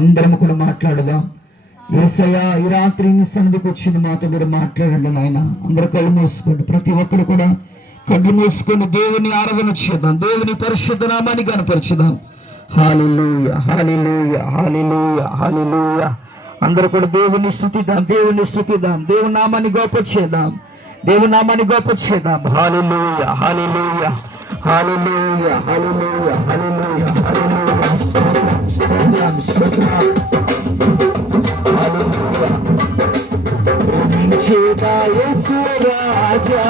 అందరం కూడా మాట్లాడదాం. యేసయ్యా, ఈ రాత్రి నీ సన్నిధికి వచ్చింది మాతో మీరు మాట్లాడండి నాయన. అందరూ కళ్ళు మూసుకోండి, ప్రతి ఒక్కరు కూడా కళ్ళు మూసుకొని దేవుని ఆరాధన చేద్దాం, దేవుని పరిశుద్ధ నామాన్ని కనపరచుదాం. హల్లెలూయా, హల్లెలూయా, హల్లెలూయా, హల్లెలూయా. అందరూ కూడా దేవుని స్తుతిద్దాం, దేవుని స్తుతిద్దాం, దేవుని నామాన్ని గొప్ప చేద్దాం, దేవుని నామాన్ని గొప్ప చేద్దాం. హల్లెలూయా, హల్లెలూయా, హల్లెలూయా, హల్లెలూయా, హల్లెలూయా, హల్లెలూయా. ప్రేమించేదా యేసు రాజా,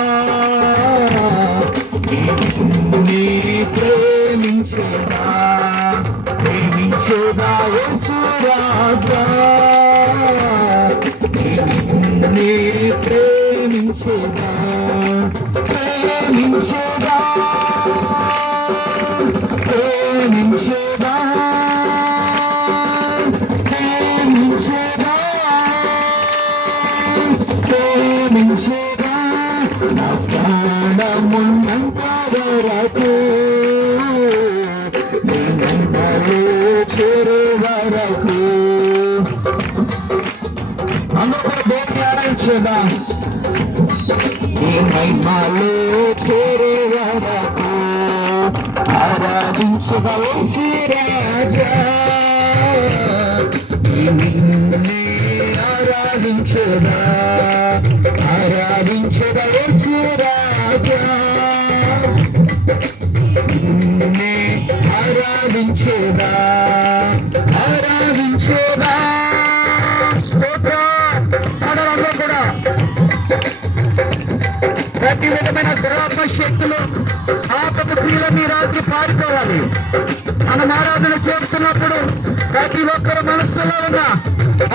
నీ ప్రేమించేదా, ప్రేమించేదా యేసు రాజా, నీ ప్రేమించేదా, ప్రేమించేదా, ప్రేమించేదా, ప్రేమించేదా, ప్రేమించేదా. నా ప్రాణమున్నంత వరకు నీ నన్నలో చేరే వరకు అందరూ దేవుని ఆరాధించేదా, నీ మహిమలో చేరే వరకు ఆరాధించదా యేసు రాజా, నిన్నే ఆరాధించదా, ఆరాధించదా యేసు రాజా, నిన్నే ఆరాధించదా, ఆరాధించదా. అందరూ కూడా ప్రతి విధమైన దురాత్మ శక్తులు, ఆపద క్రియలు రాత్రి పారిపోవాలి. మనం ఆరాధన చేస్తున్నప్పుడు ప్రతి ఒక్కరు మనస్సులో ఉన్న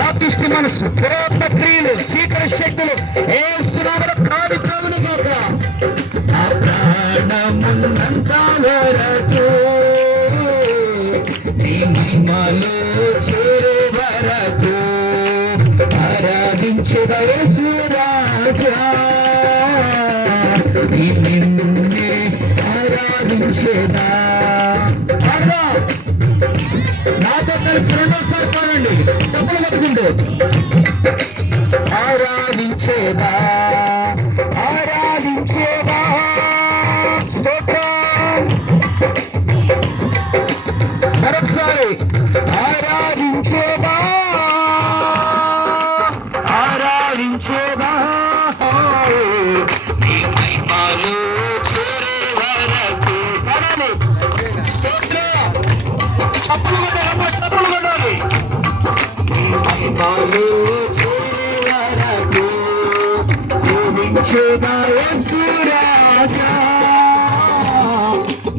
ఆపిష్టి మనసు, దురాత్మ క్రియలు, చీకటి శక్తులు ఏసునామములో కాలిపోవును గాక. ఆ ప్రాణమున్నంత వరకు నీ మహిమలో చేరే వరకు ఆరాధించెదా యేసు రాజా, నిన్నే ఆరాధించెదా. నాతో కలిసి రెండోసారి పాడండి, చెప్పులు పట్టుకుంటూ. ఆరాధించెదా, ఆరాధించెదా, స్తోత్రం. మరొకసారి ఆరాధించెదా, ఆరాధించెదా, నీ మహిమలో చేరే వరకు పాడాలి. స్తోత్రం. చప్పులు కొట్టాలి, చప్పులు కొట్టాలి. నీ మహిమలో చేరే వరకు సేవించెదా యేసు రాజా,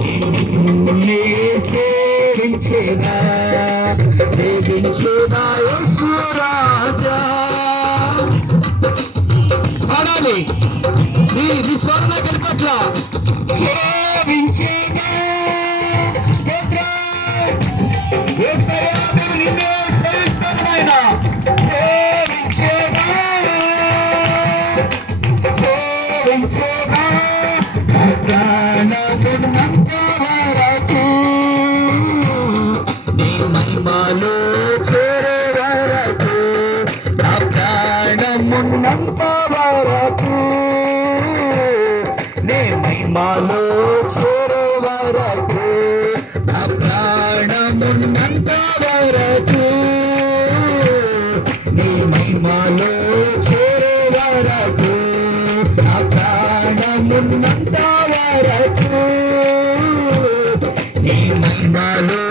నిన్నే సేవించెదా, సేవించెదా యేసు రాజా. పాడాలి, ఈ స్వరణ గెలుపట్ల సేవించెదా. యేసయ్యా, మేము నిన్నే సేవిస్తాము నాయన. సేవించెదా, సేవించెదా, నా ప్రాణమున్నంత వరకు నీ మహిమలో చేరే వరకు, నా ప్రాణమున్నంత వరకు నీ మహిమలో చేరే వరకు, నా ప్రాణమున్నంత వరకు నీ మహిమలో చేరే వరకు, నా ప్రాణమున్నంత వరకు నీ మహిమలో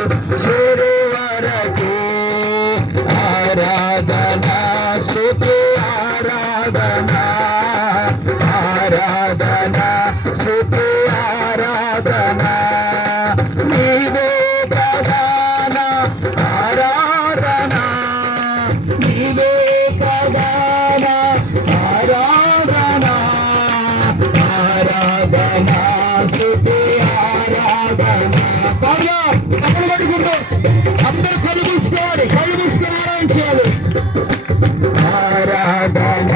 చేరే వరకు. ఆరాధన స్తుతి, ఆరాధన, ఆరాధన స్తుతి, ఆరాధన నీవే ప్రధాన, ఆరాధన నీవే ప్రధాన, ఆరాధన, ఆరాధన స్తుతి, ఆరాధన. అందరూ పట్టుకుంటూ అందరూ కళ్ళు మూసుకోవాలి, కళ్ళు మూసుకొని ఆరాధించాలి. ఆరాధన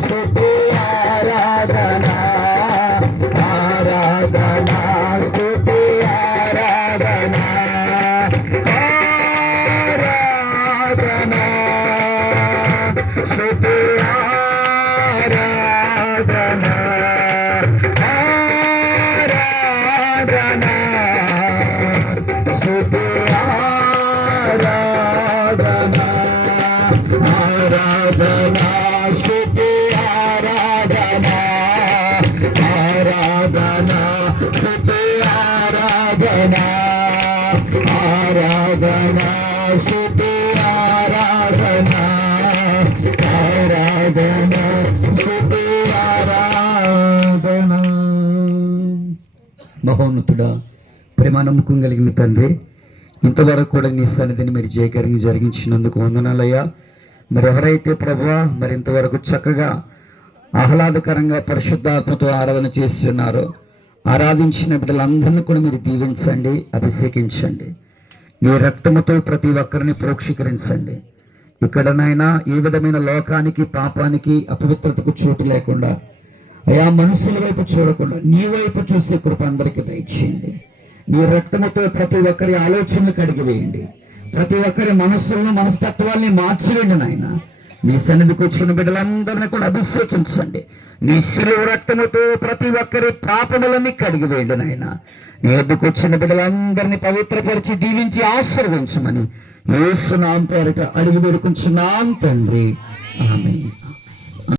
స్తుతి, ఆరాధన, ఆరాధన స్తుతి, ఆరాధన, ఆరాధన స్తుతి ఆరాధన ఆరాధన స్తుతి ఆరాధన. మహోన్నతుడా, ప్రేమ నమ్మకం కలిగిన తండ్రి, ఇంతవరకు కూడా నీ సన్నిధిని మీరు జరిగించినందుకు వందనాలయ్యా. మరి ఎవరైతే ప్రభువా మరి ఇంతవరకు చక్కగా ఆహ్లాదకరంగా పరిశుద్ధాత్మతో ఆరాధన చేస్తున్నారో, ఆరాధించిన బిడ్డలందరినీ కూడా మీరు దీవించండి, అభిషేకించండి. మీ రక్తముతో ప్రతి ఒక్కరిని ప్రోక్షీకరించండి. ఇక్కడనైనా ఏ విధమైన లోకానికి, పాపానికి, అపవిత్రతకు చోటు లేకుండా అయా మనుషుల వైపు చూడకుండా నీ వైపు చూసే కృప అందరికీ దయచేయండి. నీ రక్తముతో ప్రతి ఒక్కరి ఆలోచనలు కడిగివేయండి. ప్రతి ఒక్కరి మనస్సులను, మనస్తత్వాల్ని మార్చివేయండి నాయన. నీ సన్నిధికి వచ్చిన బిడ్డలందరినీ కూడా అభిషేకించండి. నీ శిలువ రక్తముతో ప్రతి ఒక్కరి పాపములన్నీ కడిగివేయండి నాయన. నీ వద్దకు వచ్చిన బిడ్డలందరినీ పవిత్రపరిచి దీవించి ఆశీర్వదించమని యేసు నామమున పేరిట అడిగి వేడుకుంటున్నాం తండ్రి. ఆమేన్.